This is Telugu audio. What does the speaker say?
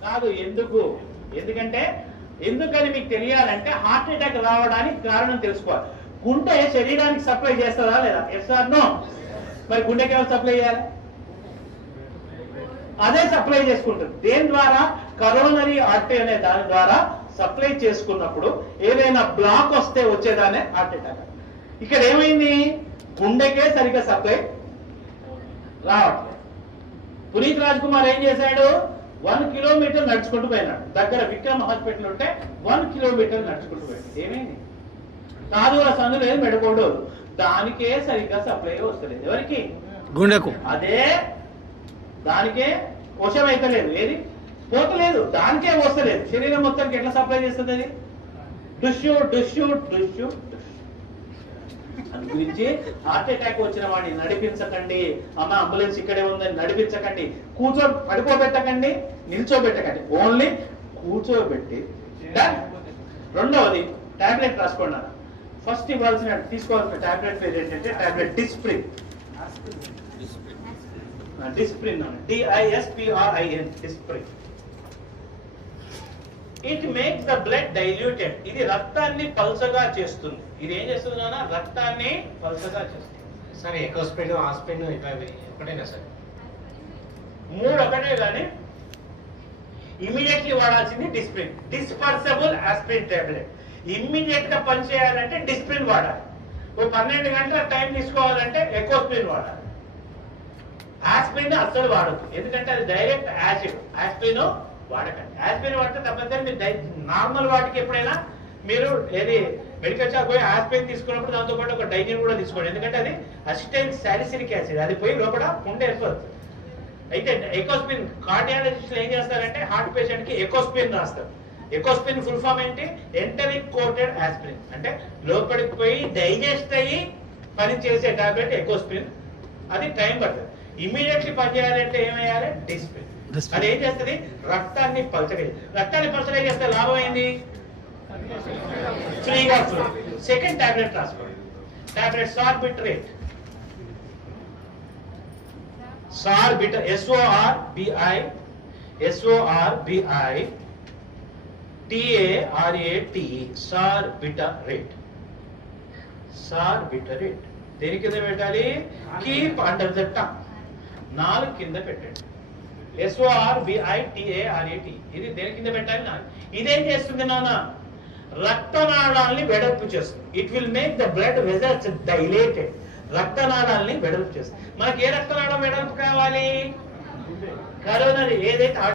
కాదు. ఎందుకు? ఎందుకంటే ఎందుకని మీకు తెలియాలంటే హార్ట్ అటాక్ రావడానికి కారణం తెలుసుకోవాలి. గుండె శరీరానికి సప్లై చేస్తుందా లేదా? Yes are no? మరి గుండెకి ఎవరు సప్లై చేయాలి? అదే సప్లై చేసుకుంటుంది. దేని ద్వారా? కరోనరీ ఆర్టరీ అనే దాని ద్వారా సప్లై చేసుకున్నప్పుడు ఏదైనా బ్లాక్ వస్తే వచ్చేదానే హార్ట్ అటాక్. ఇక్కడ ఏమైంది? గుండెకే సరిగ్గా సప్లై రావట్లేదు. పునీత్ రాజ్ కుమార్ ఏం చేశాడు? 1 కిలోమీటర్ నడుచుకుంటూ పోయినాడు. దగ్గర విక్రమ్ హాస్పిటల్ ఉంటే 1 కిలోమీటర్ నడుచుకుంటూ పోయాడు. ఏమైంది? కాదు ఆ సందు లేదు, మెడకోడు, దానికే సరిగ్గా సప్లై వస్తలేదు. ఎవరికి? గుండెకు. అదే దానికే వశం అయితే లేదు. ఏది పోతలేదు, దానికే వస్తలేదు. శరీరం మొత్తానికి ఎట్లా సప్లై చేస్తుంది అది? డుష్యూ డుష్యూ డుష్యూ. అందు గురించి హార్ట్ అటాక్ వచ్చిన వాడిని నడిపించకండి. అమ్మ అంబులెన్స్ ఇక్కడే ఉందని నడిపించకండి. పడుకోబెట్టకండి, నిల్చోబెట్టకండి. ఓన్లీ కూర్చోబెట్టి. రెండవది టాబ్లెట్ రాసుకోండి. ఫస్ట్ ఇవ్వాల్సిన తీసుకోవాల్సిన టాబ్లెట్ పేరు ఏంటంటే tablet Disprin. Disprin, DISPRIN, Disprin. It makes the blood diluted. ఇది రక్తాన్ని పల్చగా చేస్తుంది. ఇది ఏం చేస్తుంది? రక్తాన్ని పల్చగా చేస్తుంది. సార్ ఎకోస్పిన్, ఆస్పిన్ ఒకటేనా సార్? 3 ఒకటే కానీ immediately వాడాల్సింది Disprin. Dispersible aspirin tablet. Immediate గా పనిచేయాలంటే డిస్ప్రిన్ వాడాలి. 12 గంటల టైం తీసుకోవాలంటే ఎకోస్పిన్ వాడాలి. ఆస్పిరిన్ అస్సలు వాడద్దు, ఎందుకంటే అది డైరెక్ట్ యాసిడ్. ఆస్పిరిన్ వాడకండి. ఆస్పిరిన్ వాడితే తప్పనిసరి మీరు నార్మల్ వాటికి ఎప్పుడైనా మీరు ఏది మెడికల్ షాప్ పోయి ఆస్పిరిన్ తీసుకున్నప్పుడు దాంతో పాటు ఒక డైజిన్ కూడా తీసుకోండి. ఎందుకంటే అది అసిటైల్ సాలిసిలిక్ యాసిడ్, అది పోయి లోపల పుండె ఏర్పడుతుంది. అయితే ఎకోస్పిన్ కార్డియాలజిస్టులు ఏం చేస్తారంటే హార్ట్ పేషెంట్ కి ఎకోస్పిన్ రాస్తారు. ఎకోస్పిన్ ఫుల్ ఫామ్ ఏంటి? Enteric coated aspirin. అంటే లోపలికి పోయి డైజెస్ట్ అయ్యి పని చేసే టాబ్లెట్ ఎకోస్పిన్. అది టైం పడుతుంది. ఇమీడియట్లీ పనిచేయాలంటే ఏమయ్యాలి? డిస్ప్రిన్. అది ఏం చేస్తుంది? రక్తాన్ని పల్చగా. రక్తాన్ని పల్చగా చేస్తే లాభం ఏంది? ఫ్రీగా ఫ్లో. సెకండ్ టాబ్లెట్ రాసుకోండి. టాబ్లెట్ సార్బిట్రేట్. సార్బిటర్, SORBITARATE, సార్బిటరేట్. సార్బిటరేట్ దేని కింద పెట్టాలి? Keep under the tongue. 4 కింద పెట్టండి. SORBITARAT ఇది దేని కింద పెట్టాలి? 4. ఇదేం చేస్తుంది నాన్న? రక్తనాళాల్ని వెడల్పు చేస్తుంది. It will make the blood vessels dilated. రక్తనాళాల్ని వెడల్పు చేస్తుంది. మనకి ఏ రక్తనాళం వెడల్పు కావాలి? కరోనరీ ఏదైతే